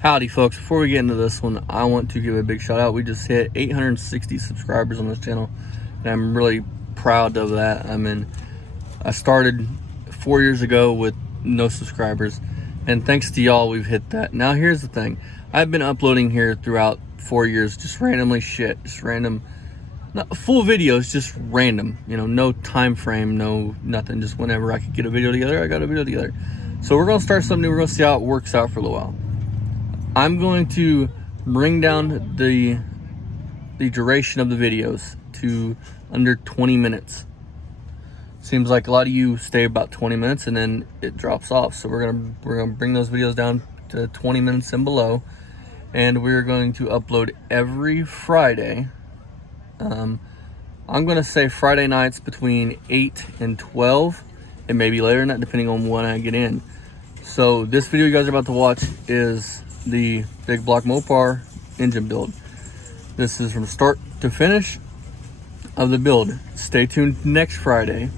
Howdy folks, before we get into this one, I want to give a big shout out. We just hit 860 subscribers on this channel, and I'm really proud of that. I mean, I started 4 years ago with no subscribers, and thanks to y'all, we've hit that. Now here's the thing, I've been uploading here throughout 4 years, just randomly shit, just random, not full videos, just random, you know, no time frame, no nothing, just whenever I could get a video together, I got a video together. So we're gonna start something new, we're gonna see how it works out for a little while. I'm going to bring down the duration of the videos to under 20 minutes. Seems like a lot of you stay about 20 minutes and then it drops off. So we're gonna bring those videos down to 20 minutes and below, and we're going to upload every Friday. I'm gonna say Friday nights between 8 and 12, and maybe later than that, depending on when I get in. So this video you guys are about to watch is the big block Mopar engine build. This is from start to finish of the build. Stay tuned next Friday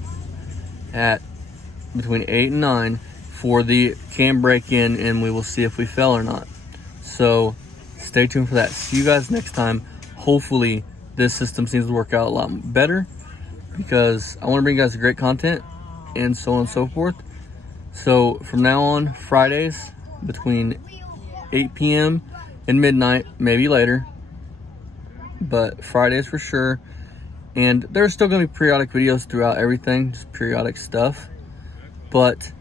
at between 8 and 9 for the cam break-in, and we will see if we fell or not. So stay tuned for that. See you guys next time. Hopefully this system seems to work out a lot better, because I want to bring you guys great content and so on and so forth. So from now on, Fridays between 8 p.m. and midnight, maybe later, but Fridays for sure. And there's still gonna be periodic videos throughout everything, just periodic stuff, but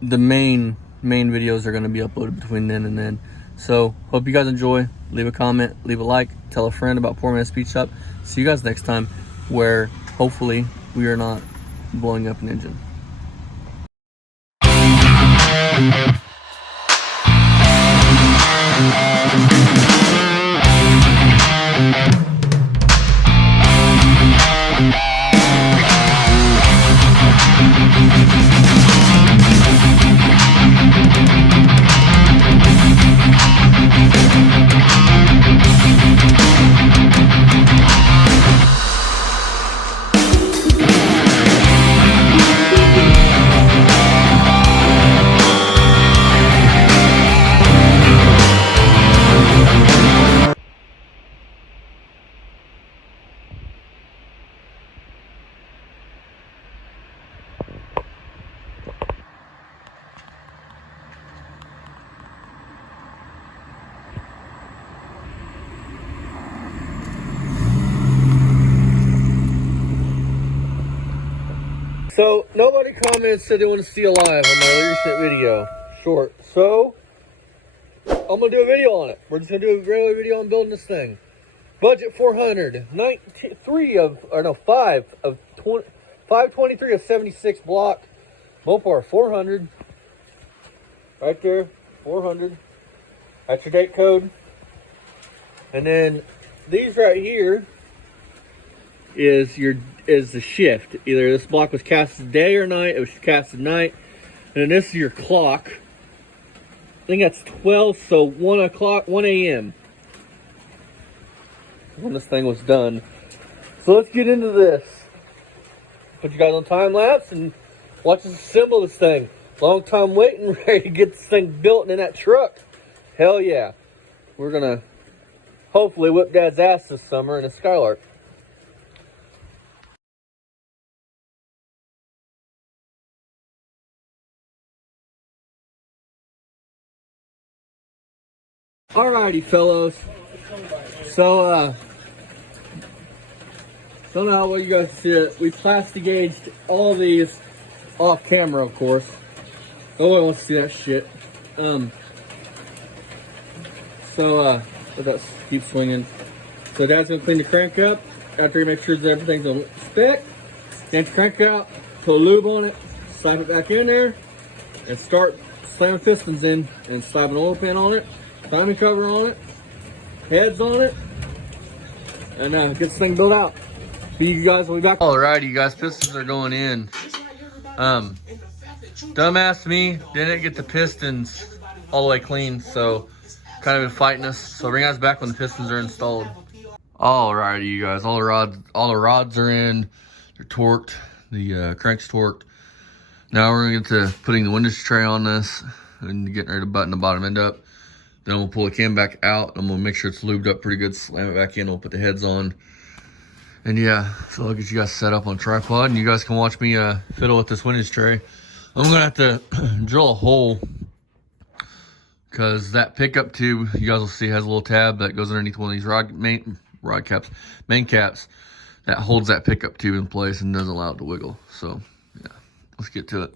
the main videos are gonna be uploaded between then and then. So hope you guys enjoy. Leave a comment, leave a like, tell a friend about Poor Man Speed Shop. See you guys next time, where hopefully we are not blowing up an engine. So nobody comments said they want to see a live on my recent video. Short. So I'm gonna do a video on it. We're just gonna do a regular video on building this thing. Budget 400. 523 of 76 block. Mopar 400. Right there, 400. That's your date code. And then these right here is the shift. Either this block was casted day or night, it was casted night. And then this is your clock. I think that's 12, so 1 o'clock, 1 a.m. when this thing was done. So let's get into this. Put you guys on time lapse and watch us assemble this thing. Long time waiting, ready to get this thing built and in that truck. Hell yeah. We're gonna hopefully whip Dad's ass this summer in a Skylark. Alrighty, fellows. So, don't know how well you guys see it. We plastic gauged all these off camera, of course. Nobody wants to see that shit. Let that keep swinging. So Dad's gonna clean the crank up after he makes sure that everything's on spec. Yank the crank out, put a lube on it, slap it back in there, and start slamming pistons in and slap an oil pan on it. Timing cover on it, heads on it, and get this thing built out. You guys will be back. Alrighty, you guys, pistons are going in. Dumbass me didn't get the pistons all the way clean, so kind of been fighting us. So bring us back when the pistons are installed. Alrighty, you guys, all the rods are in. They're torqued. The crank's torqued. Now we're gonna get to putting the windows tray on this. and getting ready to button the bottom end up. Then we'll pull the cam back out. I'm gonna make sure it's lubed up pretty good, slam it back in, we'll put the heads on. And yeah, so I'll get you guys set up on tripod and you guys can watch me fiddle with this windage tray. I'm gonna have to drill a hole because that pickup tube, you guys will see, has a little tab that goes underneath one of these main caps that holds that pickup tube in place and doesn't allow it to wiggle. So yeah, let's get to it.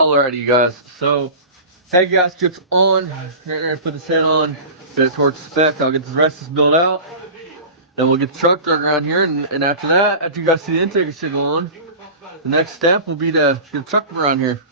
Alrighty, you guys. So, head gasket's on. We're gonna put this head on, get it towards spec. I'll get the rest of this built out. Then we'll get the truck turned around here, and after that, after you guys see the intake signal on, the next step will be to get the truck around here.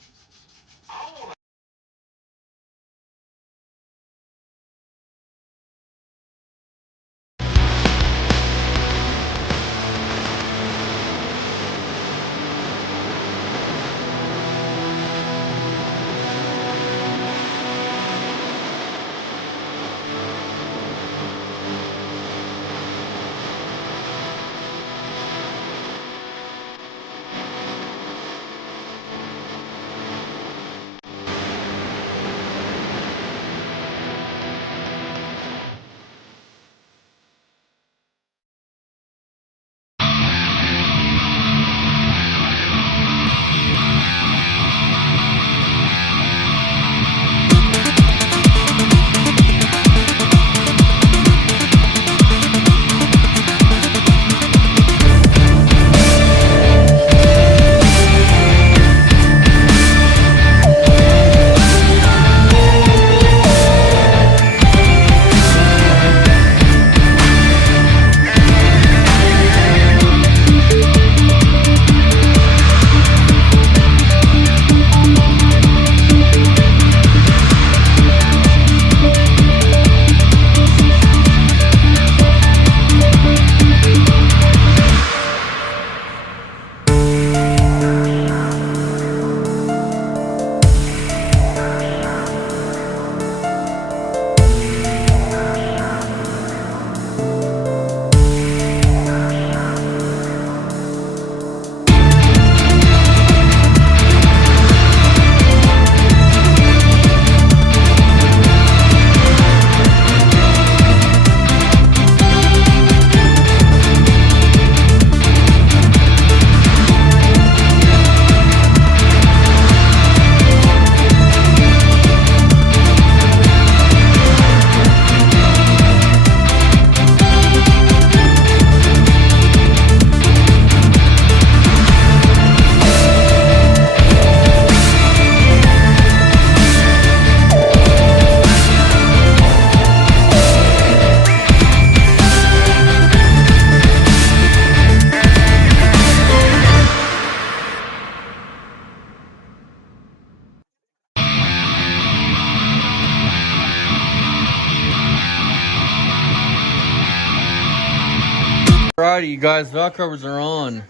Alrighty, you guys, valve covers are on.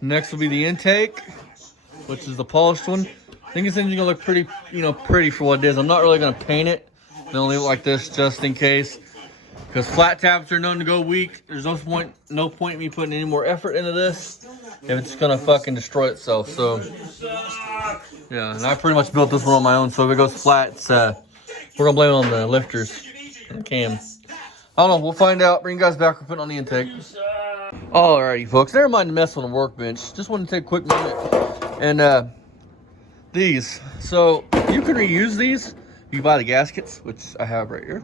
Next will be the intake, which is the polished one. I think this engine's gonna look pretty, pretty for what it is. I'm not really gonna paint it. I'm gonna leave it like this just in case, because flat taps are known to go weak. There's no point in me putting any more effort into this if it's gonna fucking destroy itself. So yeah, and I pretty much built this one on my own. So if it goes flat, it's, we're gonna blame it on the lifters and the cam. I don't know. We'll find out. Bring you guys back. We're putting on the intake. Alrighty, folks. Never mind the mess on the workbench. Just want to take a quick minute. And these. So you can reuse these. You can buy the gaskets, which I have right here.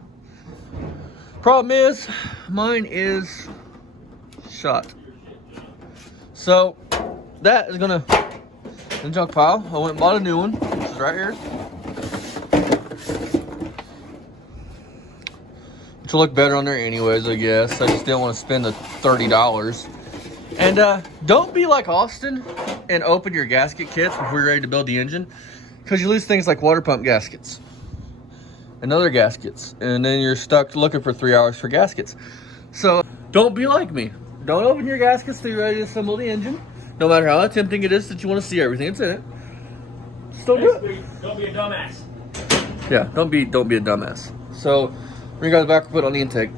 Problem is, mine is shot. So that is gonna in the junk pile. I went and bought a new one, which is right here. Which will look better on there anyways, I guess. I just didn't want to spend the $30. And don't be like Austin and open your gasket kits before you're ready to build the engine, because you lose things like water pump gaskets and other gaskets, and then you're stuck looking for 3 hours for gaskets. So don't be like me. Don't open your gaskets till you're ready to assemble the engine, no matter how tempting it is that you want to see everything that's in it. Just don't do it. Don't be a dumbass. Yeah, don't be a dumbass. So bring guys back and put on the intake.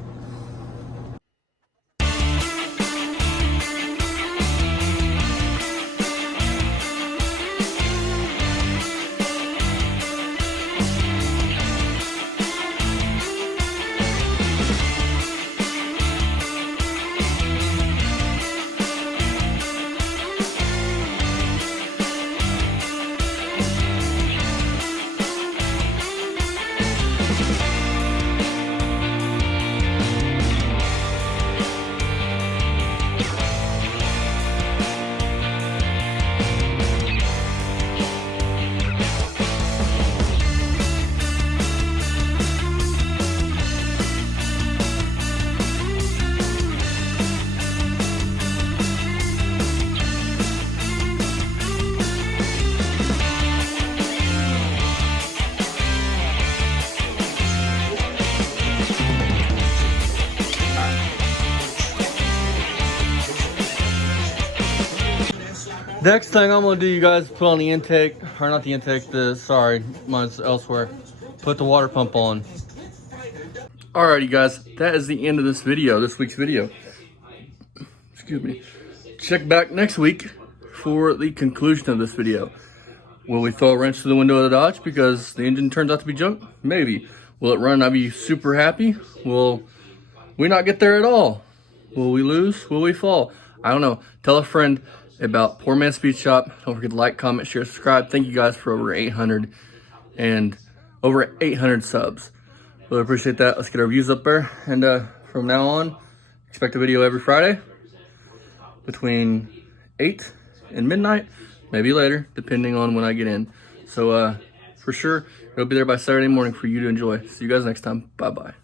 Next thing I'm gonna do, you guys, put on the intake, or not the intake, sorry, mine's elsewhere. Put the water pump on. Alrighty guys, that is the end of this video, this week's video. Excuse me. Check back next week for the conclusion of this video. Will we throw a wrench through the window of the Dodge because the engine turns out to be junk? Maybe. Will it run and I'll be super happy? Will we not get there at all? Will we lose? Will we fall? I don't know. Tell a friend about Poor Man Speed Shop. Don't forget to like, comment, share, subscribe. Thank you guys for over 800 subs. Really appreciate that. Let's get our views up there. And from now on, expect a video every Friday between 8 and midnight, maybe later, depending on when I get in. So for sure, it'll be there by Saturday morning for you to enjoy. See you guys next time. Bye-bye.